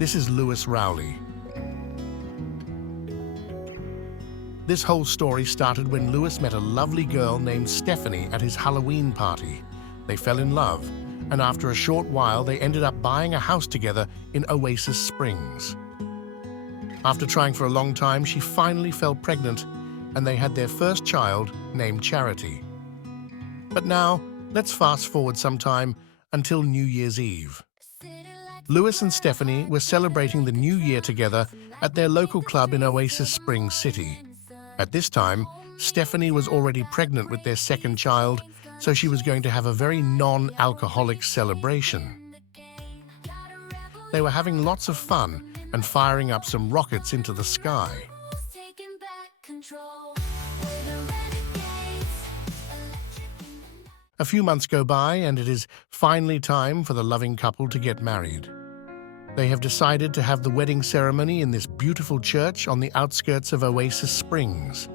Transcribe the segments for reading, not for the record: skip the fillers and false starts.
This is Lewis Rowley. This whole story started when Lewis met a lovely girl named Stephanie at his Halloween party. They fell in love, and after a short while they ended up buying a house together in Oasis Springs. After trying for a long time, she finally fell pregnant, and they had their first child named Charity. But now, let's fast forward some time until New Year's Eve. Lewis and Stephanie were celebrating the new year together at their local club in Oasis Springs City. At this time, Stephanie was already pregnant with their second child, so she was going to have a very non-alcoholic celebration. They were having lots of fun and firing up some rockets into the sky. A few months go by, and it is finally time for the loving couple to get married. They have decided to have the wedding ceremony in this beautiful church on the outskirts of Oasis Springs.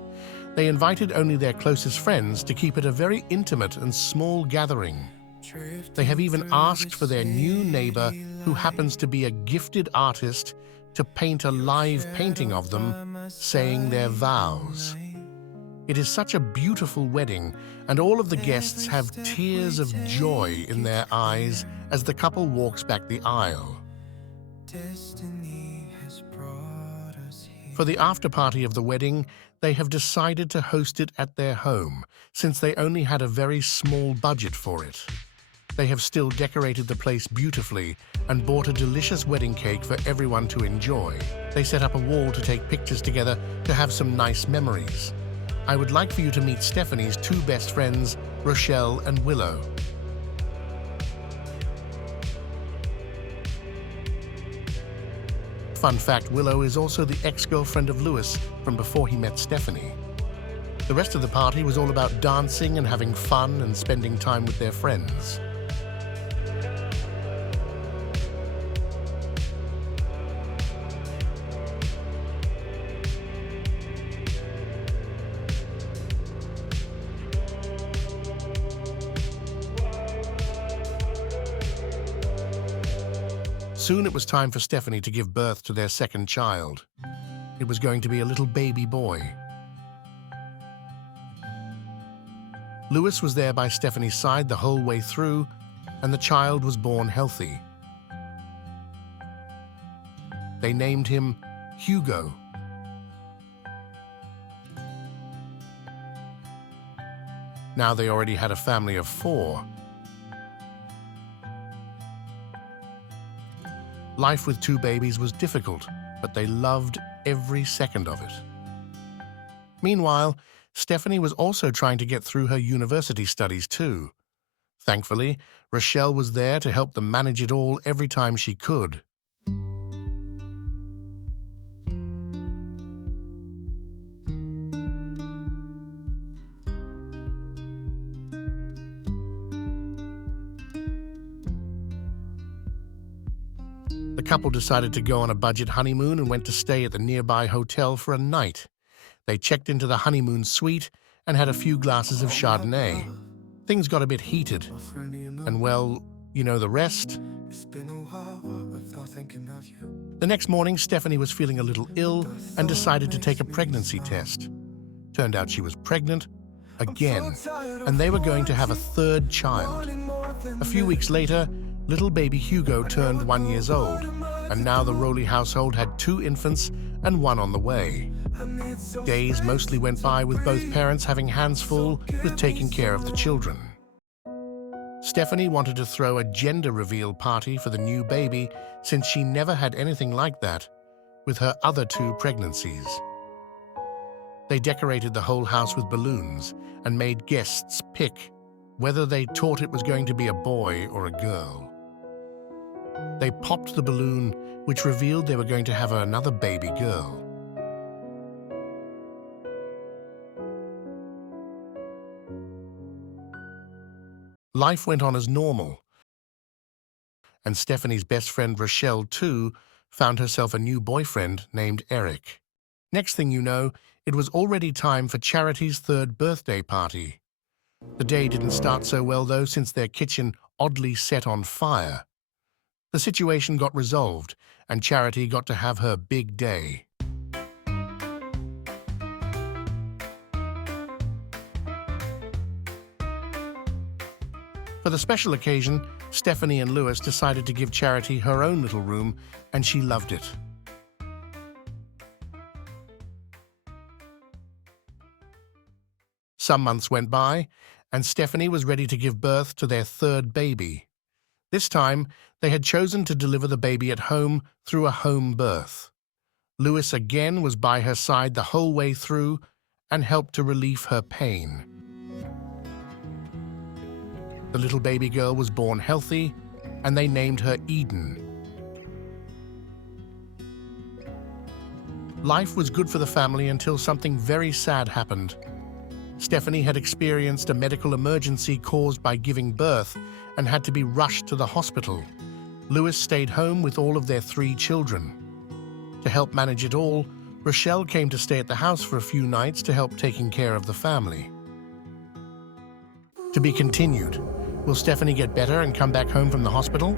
They invited only their closest friends to keep it a very intimate and small gathering. They have even asked for their new neighbor, who happens to be a gifted artist, to paint a live painting of them, saying their vows. It is such a beautiful wedding, and all of the guests have tears of joy in their eyes as the couple walks back the aisle. For the after-party of the wedding, they have decided to host it at their home, since they only had a very small budget for it. They have still decorated the place beautifully and bought a delicious wedding cake for everyone to enjoy. They set up a wall to take pictures together to have some nice memories. I would like for you to meet Stephanie's two best friends, Rochelle and Willow. Fun fact, Willow is also the ex-girlfriend of Lewis from before he met Stephanie. The rest of the party was all about dancing and having fun and spending time with their friends. Soon it was time for Stephanie to give birth to their second child. It was going to be a little baby boy. Lewis was there by Stephanie's side the whole way through, and the child was born healthy. They named him Hugo. Now they already had a family of 4. Life with 2 babies was difficult, but they loved every second of it. Meanwhile, Stephanie was also trying to get through her university studies too. Thankfully, Rochelle was there to help them manage it all every time she could. The couple decided to go on a budget honeymoon and went to stay at the nearby hotel for a night. They checked into the honeymoon suite and had a few glasses of Chardonnay. Things got a bit heated, and well, you know the rest. The next morning, Stephanie was feeling a little ill and decided to take a pregnancy test. Turned out she was pregnant again, and they were going to have a 3rd child. A few weeks later, little baby Hugo turned 1 year old, and now the Rowley household had 2 infants and 1 on the way. Days mostly went by with both parents having hands full with taking care of the children. Stephanie wanted to throw a gender reveal party for the new baby, since she never had anything like that with her other 2 pregnancies. They decorated the whole house with balloons and made guests pick whether they thought it was going to be a boy or a girl. They popped the balloon, which revealed they were going to have another baby girl. Life went on as normal, and Stephanie's best friend Rochelle, too, found herself a new boyfriend named Eric. Next thing you know, it was already time for Charity's 3rd birthday party. The day didn't start so well, though, since their kitchen oddly set on fire. The situation got resolved, and Charity got to have her big day. For the special occasion, Stephanie and Lewis decided to give Charity her own little room, and she loved it. Some months went by, and Stephanie was ready to give birth to their third baby. This time, they had chosen to deliver the baby at home through a home birth. Lewis again was by her side the whole way through and helped to relieve her pain. The little baby girl was born healthy, and they named her Eden. Life was good for the family until something very sad happened. Stephanie had experienced a medical emergency caused by giving birth and had to be rushed to the hospital. Lewis stayed home with all of their 3 children. To help manage it all, Rochelle came to stay at the house for a few nights to help taking care of the family. To be continued. Will Stephanie get better and come back home from the hospital?